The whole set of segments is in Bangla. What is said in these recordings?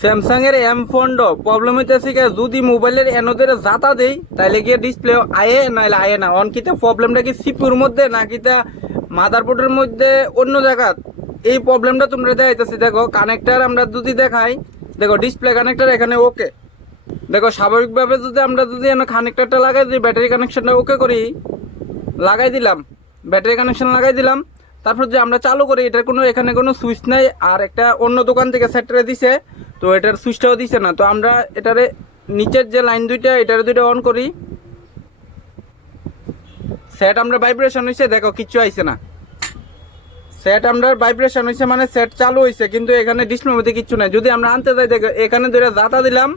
স্যামসাং এর M14 প্রবলেম হইতেছে কি, যদি মোবাইলের এনোদের জাতা দেই তাইলে গিয়ে ডিসপ্লে আয়ে নাইলে আয়ে না। অন কিতে প্রবলেমটা কি সিপিউর মধ্যে না কিতা মাদারবোর্ডের মধ্যে অন্য জায়গা, এই প্রবলেমটা তোমরা দেখাইতেছি। দেখো কানেক্টার আমরা যদি দেখাই, দেখো ডিসপ্লে কানেক্টার এখানে ওকে। দেখো স্বাভাবিকভাবে যদি আমরা কানেক্টারটা লাগাই দিই, ব্যাটারি কানেকশনটা ওকে করি, লাগাই দিলাম, ব্যাটারি কানেকশন লাগাই দিলাম, তারপর যে আমরা চালু করি, এটার কোনো এখানে কোনো সুইচ নাই। আর একটা অন্য দোকান থেকে সেটরে দিছে, তো এটার সুইচটাও দিছে না। তো আমরা এটারে নিচের যে লাইন দুইটা, এটার দুইটা অন করি, সেট আমরা ভাইব্রেশন হয়েছে, দেখো কিচ্ছু আইছে না। সেট আমরা ভাইব্রেশন হয়েছে মানে সেট চালু হয়েছে, কিন্তু এখানে ডিসপ্লের মধ্যে কিচ্ছু নাই। যদি আমরা আনতে যাই, দেখো এখানে দুইটা জাতা দিলাম,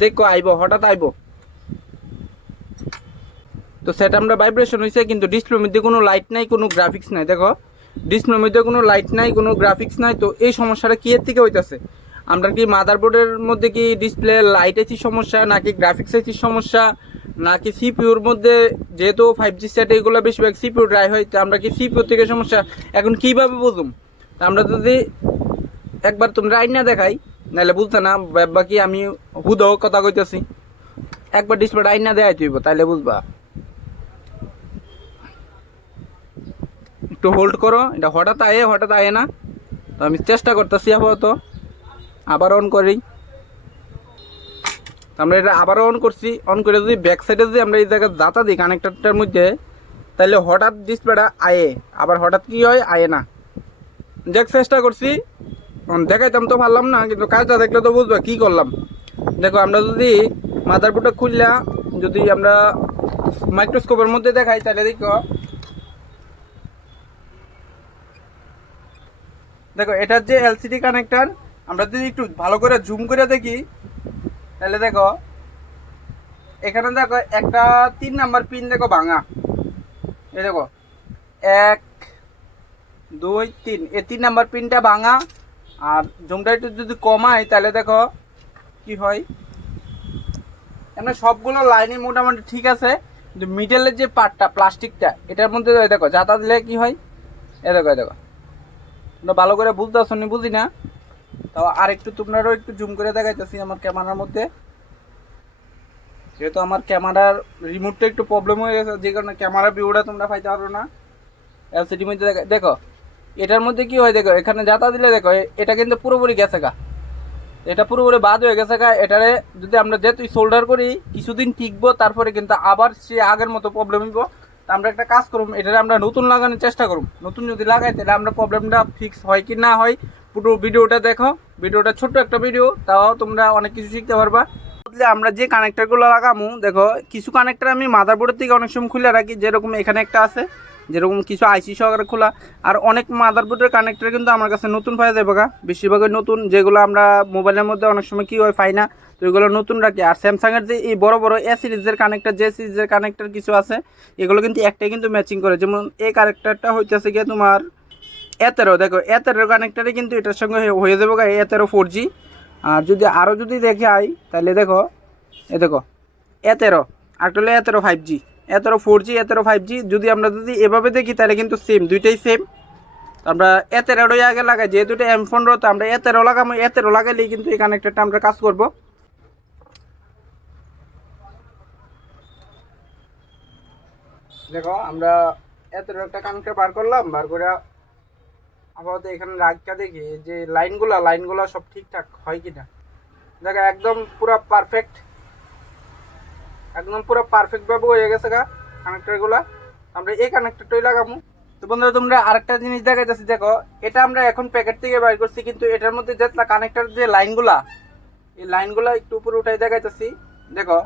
দেখো আইব, হঠাৎ আইব। তো সেট আমরা ভাইব্রেশন হয়েছে, কিন্তু ডিসপ্লের মধ্যে কোনো লাইট নাই, কোনো গ্রাফিক্স নাই। দেখো ডিসপ্লের মধ্যে কোনো লাইট নাই, কোনো গ্রাফিক্স নাই। তো এই সমস্যাটা কি এর থেকে হইতেছে? আমরা কি মাদারবোর্ডের মধ্যে কি ডিসপ্লে লাইট এসি সমস্যা, নাকি গ্রাফিক্স এসি সমস্যা, নাকি সিপিউর মধ্যে, যেহেতু 5G সেট এগুলো বেশিরভাগ সিপিউ ড্রাই হয়, তো আমরা কি সিপিউ থেকে সমস্যা? এখন কীভাবে বুঝুম? আমরা যদি একবার তোমরা আইনা দেখাই, নাহলে বুঝতে না, বাকি আমি হুদো কথা কইতেছি। একবার ডিসপ্লেটা আইনা দেখাই তুইব, তাইলে বুঝবা। একটু হোল্ড করো, এটা হঠাৎ আয়ে না। তো আমি চেষ্টা করতেছি আপাতত, আবার অন করি। আমরা এটা আবারও অন করছি। অন করে যদি ব্যাক সাইডে যদি আমরা এই জায়গায় জাতা দিই কানেক্টরটার মধ্যে, তাহলে হঠাৎ ডিসপ্লেটা আয়ে, আবার হঠাৎ কি হয়, আয়ে না। দেখ চেষ্টা করছি, দেখাইতাম তো পারলাম না, কিন্তু কাজটা দেখলে তো বুঝবা কী করলাম। দেখো আমরা যদি মাদারবোর্ডটা খুললা, যদি আমরা মাইক্রোস্কোপের মধ্যে দেখাই, তাহলে দেখো, দেখো এটার যে এলসিডি কানেক্টর, আমরা যদি একটু ভালো করে জুম করে দেখি, তাহলে দেখো এখানে দেখো একটা 3 নাম্বার পিন দেখো ভাঙা। এই দেখো 1 2 3, এই 3 নাম্বার পিনটা ভাঙা। আর জুমটা একটু যদি কমাই, তাহলে দেখো কি হয়, এমনি সবগুলো লাইনই মোটামুটি ঠিক আছে, কিন্তু মিডলের যে পার্টটা প্লাস্টিকটা, এটার মধ্যে দেখো জাতা দিলে কি হয়। এ দেখো দেখো, তোমরা ভালো করে বুঝতে পারছো নি, বুঝি না। তাও আর একটু তোমরাও একটু জুম করে দেখাইতেছি আমার ক্যামেরার মধ্যে, যেহেতু আমার ক্যামেরার রিমোটটা একটু প্রবলেম হয়ে গেছে, যে কারণে ক্যামেরা ভিউটা তোমরা পাইতে পারো না। এলসিডির মধ্যে দেখো এটার মধ্যে কি হয়, দেখো এখানে জাতা দিলে দেখো এটা কিন্তু পুরোপুরি গেছে গা, এটা পুরোপুরি বাদ হয়ে গেছে গা। এটারে যদি আমরা যেহেতু সোল্ডার করি, কিছুদিন টিকবো, তারপরে কিন্তু আবার সে আগের মতো প্রবলেম হইব। তা আমরা একটা কাজ করুম, এটারে আমরা নতুন লাগানোর চেষ্টা করুম। নতুন যদি লাগাই, তাহলে আমরা প্রবলেমটা ফিক্স হয় কি না হয়, পুরো ভিডিওটা দেখো। ভিডিওটা ছোট্ট একটা ভিডিও, তাও তোমরা অনেক কিছু শিখতে পারবা। আমরা যে কানেক্টারগুলো লাগামু, দেখো কিছু কানেক্টার আমি মাদারবোর্ডের থেকে অনেক সময় খুলে রাখি, যেরকম এখানে একটা আছে, যেরকম কিছু আইসি সহকারে খোলা। আর অনেক মাদারবোর্ডের কানেক্টার কিন্তু আমার কাছে নতুন পাওয়া যাবে গা, বেশিরভাগই নতুন, যেগুলো আমরা মোবাইলের মধ্যে অনেক সময় কী হয় পাই না, তো এগুলো নতুন রাখি। আর স্যামসাংয়ের যে এই বড় বড় সিরিজের কানেক্টার, যে সিরিজের কানেক্টার কিছু আছে, এগুলো কিন্তু একটাই কিন্তু ম্যাচিং করে। যেমন এই কানেক্টারটা হইতেছে গিয়ে তোমার 13, দেখো 13 কানেক্টারে কিন্তু এটার সঙ্গে হয়ে যাবে গা 13 4G। আর যদি আরও যদি দেখাই, তাহলে দেখো এ দেখো 13, একটা হলো 13 5G, 13 4G, 13 5G। যদি আমরা যদি এভাবে দেখি, তাহলে কিন্তু সেম, দুইটাই সেম। আমরা 13টাই আগে লাগাই, যেহেতু এটা M15, তো আমরা 13 লাগাবো। 13 লাগাইলেই কিন্তু এই কানেক্টরটা আমরা কাজ করব। দেখো আমরা 13 একটা কানেক্টর বার করলাম, বার করে আপাতত এখানে রাখা দেখি যে লাইনগুলো সব ঠিকঠাক হয় কিনা। দেখো একদম পুরো পারফেক্ট, একদম পুরো পারফেক্টভাবে হয়ে গেছে গা কানেক্টরগুলো। আমরা এই কানেক্টরটাই লাগাবো। তো বন্ধুরা তোমরা আরেকটা জিনিস দেখাইতেছি, দেখো এটা আমরা এখন প্যাকেট থেকে বাইর করছি, কিন্তু এটার মধ্যে যেটা কানেক্টর যে লাইনগুলা, এই লাইনগুলো একটু উপরে উঠাই দেখাইতেছি। দেখো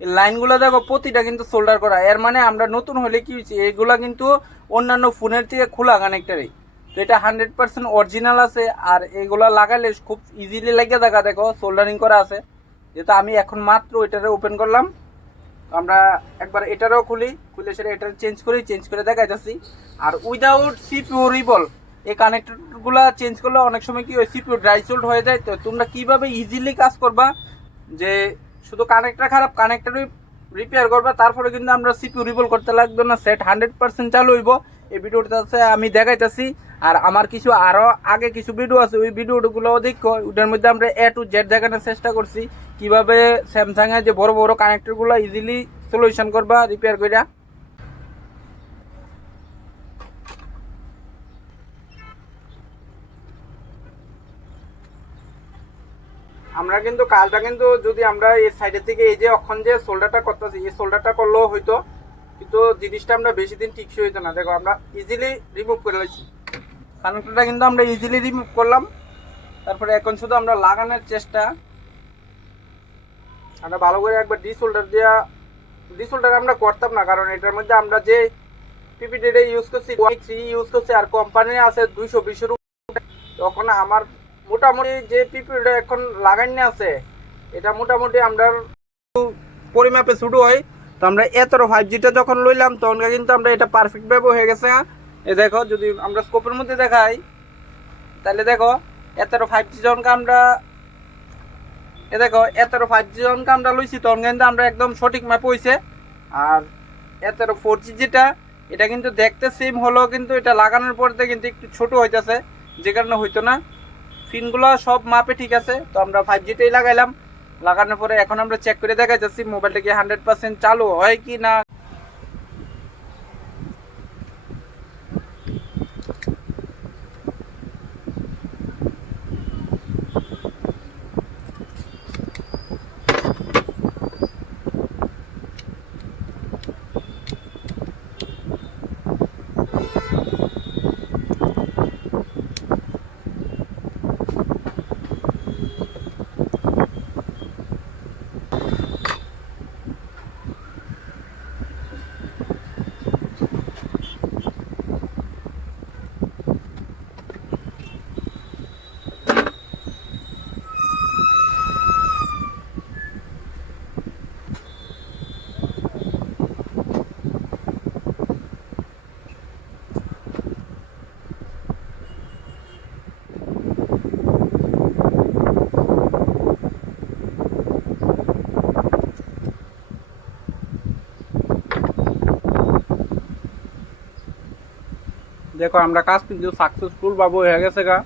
এই লাইনগুলো দেখো প্রতিটা কিন্তু সোল্ডার করা। এর মানে আমরা নতুন হলে কি হয়েছে, এগুলা কিন্তু অন্যান্য ফোনের থেকে খোলা কানেক্টরই। তো এটা 100% অরিজিনাল আছে। আর এগুলা লাগালে খুব ইজিলি লাগিয়ে দেখা, দেখো সোল্ডারিং করা আছে। যেহেতু আমি এখন মাত্র এটারে ওপেন করলাম, আমরা একবার এটারও খুলে সেটা এটা চেঞ্জ করে দেখাইতেছি। আর উইদাউট সিপিইউ রিবল এই কানেক্টরগুলো চেঞ্জ করলে অনেক সময় কি হয়, সিপিইউ ড্রাই সোল্ড হয়ে যায়। তো তোমরা কিভাবে ইজিলি কাজ করবা, যে শুধু কানেক্টর খারাপ, কানেক্টরই রিপেয়ার করবা, তারপরে কিন্তু আমরা সিপিইউ রিবল করতে লাগবে না, সেট 100% চালু হইব। এই ভিডিওটাতে আমি দেখাইতেছি। আর আমার কিছু আরও আগে কিছু ভিডিও আছে, ওই ভিডিওগুলো দেখো, ওটার মধ্যে আমরা A to Z দেখানোর চেষ্টা করছি কিভাবে স্যামসাংয়ের যে বড় বড় কানেক্টরগুলো ইজিলি সলিউশন করবা রিপেয়ার কইরা। আমরা কিন্তু কাজটা কিন্তু যদি আমরা এই সাইডের থেকে এই যে এখন যে সোল্ডারটা করতেছি, এই সোল্ডারটা করলেও হয়তো, কিন্তু জিনিসটা আমরা বেশি দিন টিকসই হইতো না। দেখো আমরা ইজিলি রিমুভ করে নিয়েছি, কানেক্টরটা কিন্তু আমরা ইজিলি রিমুভ করলাম। তারপরে এখন শুধু আমরা লাগানোর চেষ্টা, আমরা ভালো করে একবার ডিসোল্ডার আমরা করতাম না, কারণ এটার মধ্যে আমরা যে পিপিডিটা ইউজ করছি 3 ইউজ করছি, আর কোম্পানি আছে 220 তখন আমার মোটামুটি যে পিপিডিটা এখন লাগাইনি আছে এটা মোটামুটি আমরা পরিমাপে ছোটো হয়। তো আমরা এতটা 5Gটা যখন লইলাম তখন কিন্তু আমরা এটা পারফেক্টভাবে হয়ে গেছে। এ দেখো যদি আমরা স্কোপের মধ্যে দেখাই তাহলে দেখো এতটা 5G যখন আমরা এতটা 5G যখন আমরা লইছি তখন কিন্তু আমরা একদম সঠিক ম্যাপ হয়েছে। আর এতটা 4G যেটা এটা কিন্তু দেখতে সেম হলো, কিন্তু এটা লাগানোর পরে কিন্তু একটু ছোট হইতেছে, যে কারণে হইতো না। ফিনগুলো সব মাপে ঠিক আছে। তো আমরা 5Gটাই লাগাইলাম, লাগানোর পরে এখন আমরা চেক করে দেখা যাচ্ছি মোবাইলটা কি 100% চালু হয় কি না। দেখো আমরা কাজ কিন্তু সাকসেসফুল ভাবে হয়ে গেছে গা।